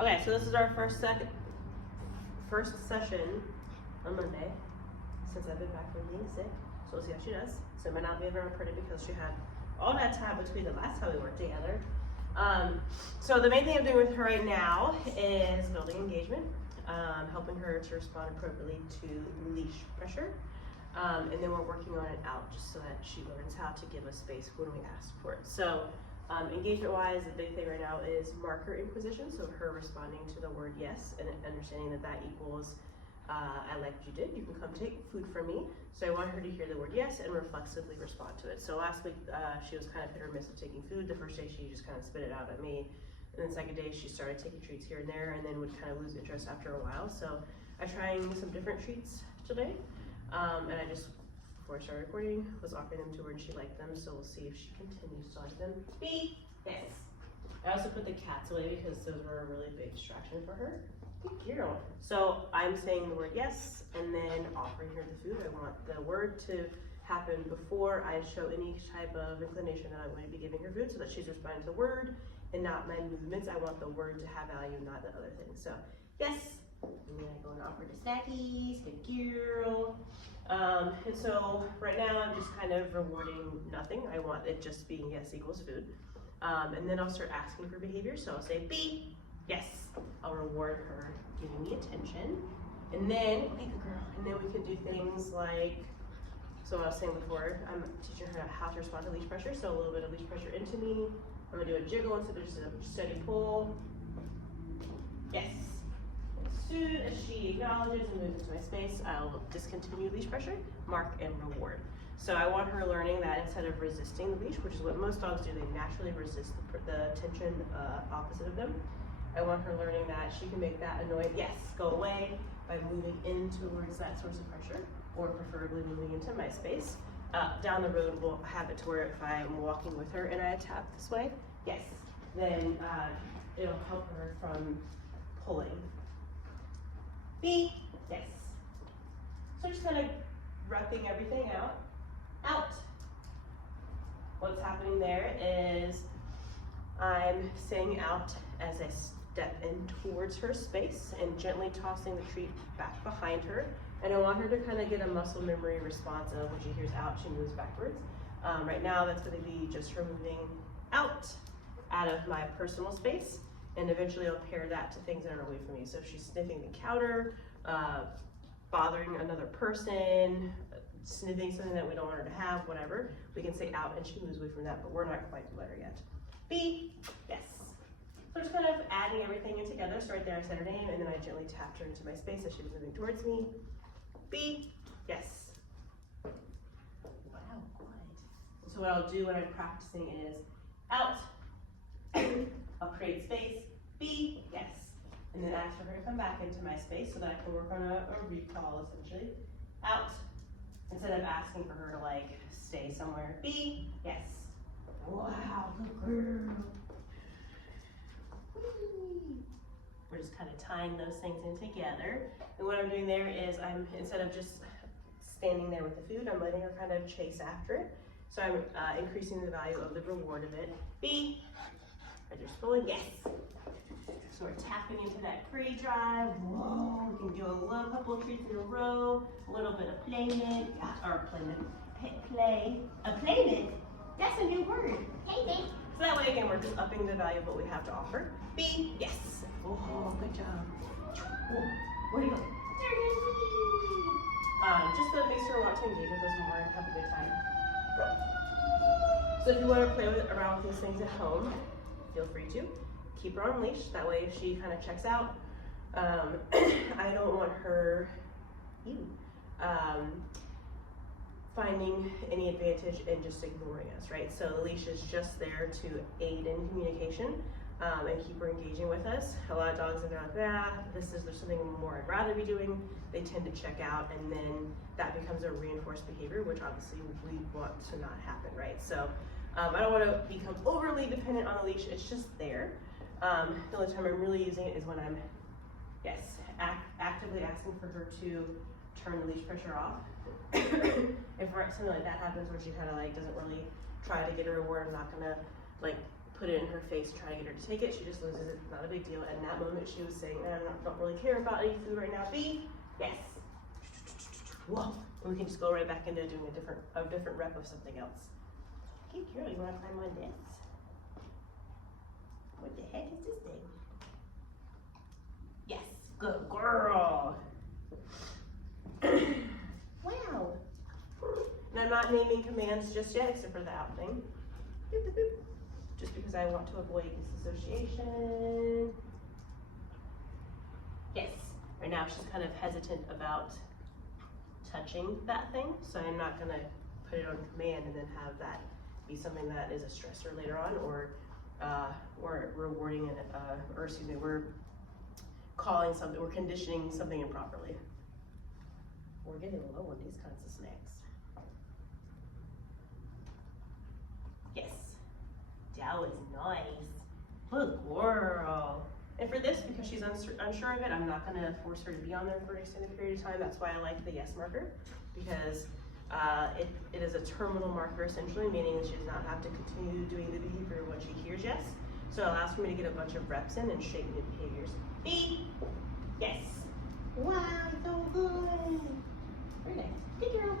Okay, so this is our first session on Monday since I've been back from being sick. So we'll see how she does. So it might not be very pretty because she had all that time between the last time we worked together. So the main thing I'm doing with her right now is building engagement, helping her to respond appropriately to leash pressure. And then we're working on it out just so that she learns how to give us space when we ask for it. So engagement wise, the big thing right now is marker inquisition. So her responding to the word yes and understanding that that equals I like what you did, you can come take food from me. So I want her to hear the word yes and reflexively respond to it. So last week she was kind of hit or miss of taking food. The first day she just kind of spit it out at me. And the second day she started taking treats here and there and then would kind of lose interest after a while. So I'm trying some different treats today. And I just, before I started recording, was offering them to her and she liked them. So we'll see if she continues to like them. B, yes. I also put the cats away because those were a really big distraction for her. Good girl. So I'm saying the word yes and then offering her the food. I want the word to happen before I show any type of inclination that I'm going to be giving her food so that she's responding to the word and not my movements. I want the word to have value, not the other thing. So yes. And then I go and offer the snackies. Good girl. And so right now I'm just kind of rewarding nothing. I want it just being yes equals food. And then I'll start asking for behavior. So I'll say B. Yes, I'll reward her giving me attention. And then, be the girl. And then we could do things like, so I was saying before, I'm teaching her how to respond to leash pressure. So a little bit of leash pressure into me. I'm gonna do a jiggle instead of just a steady pull. Yes. As soon as she acknowledges and moves into my space, I'll discontinue leash pressure, mark, and reward. So I want her learning that instead of resisting the leash, which is what most dogs do, they naturally resist the tension opposite of them. I want her learning that she can make that annoying yes go away by moving in towards that source of pressure, or preferably moving into my space. Down the road, we'll have it to where if I'm walking with her and I tap this way, yes, then it'll help her from pulling. B, yes. So just kind of wrapping everything out. Out. What's happening there is I'm saying out as I step in towards her space and gently tossing the treat back behind her. And I want her to kind of get a muscle memory response of when she hears out, she moves backwards. Right now, that's going to be just her moving out of my personal space. And eventually I'll pair that to things that are away from me. So if she's sniffing the counter, bothering another person, sniffing something that we don't want her to have, whatever, we can say out and she moves away from that, but we're not quite there yet. B, yes. So just kind of adding everything in together. So right there I said her name and then I gently tapped her into my space as she was moving towards me. B, yes. Wow, good. So what I'll do when I'm practicing is out, I'll create space, B, yes. And then ask for her to come back into my space so that I can work on a recall essentially. Out, instead of asking for her to like stay somewhere. B, yes. Wow, good girl. We're just kind of tying those things in together. And what I'm doing there is I'm, instead of just standing there with the food, I'm letting her kind of chase after it. So I'm increasing the value of the reward of it. B, are you pulling? Yes. So we're tapping into that prey drive. Whoa, we can do a couple of treats in a row, a little bit of playmate, or playmate. That's a new word. Playmate. So that way again, we're just upping the value of what we have to offer. B, yes. Oh, good job. Oh, where do you go? Just to make sure we want to engage with us more and have a good time. So if you want to play around with these things at home, feel free to. Keep her on leash, that way if she kind of checks out, I don't want her finding any advantage in just ignoring us, right? So the leash is just there to aid in communication and keep her engaging with us. A lot of dogs are like, there's something more I'd rather be doing. They tend to check out and then that becomes a reinforced behavior, which obviously we want to not happen, right? So I don't want to become overly dependent on the leash, it's just there. The only time I'm really using it is when I'm, actively asking for her to turn the leash pressure off. If something like that happens where she kind of like doesn't really try to get a reward, I'm not gonna like put it in her face and try to get her to take it. She just loses it, not a big deal. And in that moment she was saying, I don't really care about any food right now. B, yes. Whoa, and we can just go right back into doing a different rep of something else. Hey girl, you wanna climb on this? What the heck is this thing? Yes, good girl. Wow. And I'm not naming commands just yet, except for the out thing. Boop, boop, boop. Just because I want to avoid disassociation. Yes. Right now she's kind of hesitant about touching that thing, so I'm not gonna put it on command and then have that be something that is a stressor later on, or rewarding it, or excuse me, we're calling something, we're conditioning something improperly. We're getting low on these kinds of snacks. Yes, that was nice. Good girl. And for this, because she's unsure of it, I'm not gonna force her to be on there for an extended period of time. That's why I like the yes marker, because it is a terminal marker essentially, meaning that she does not have to continue doing the behavior when she hears yes. So it allows for me to get a bunch of reps in and shape new behaviors. B, yes. Wow, so good. Very nice. Good girl.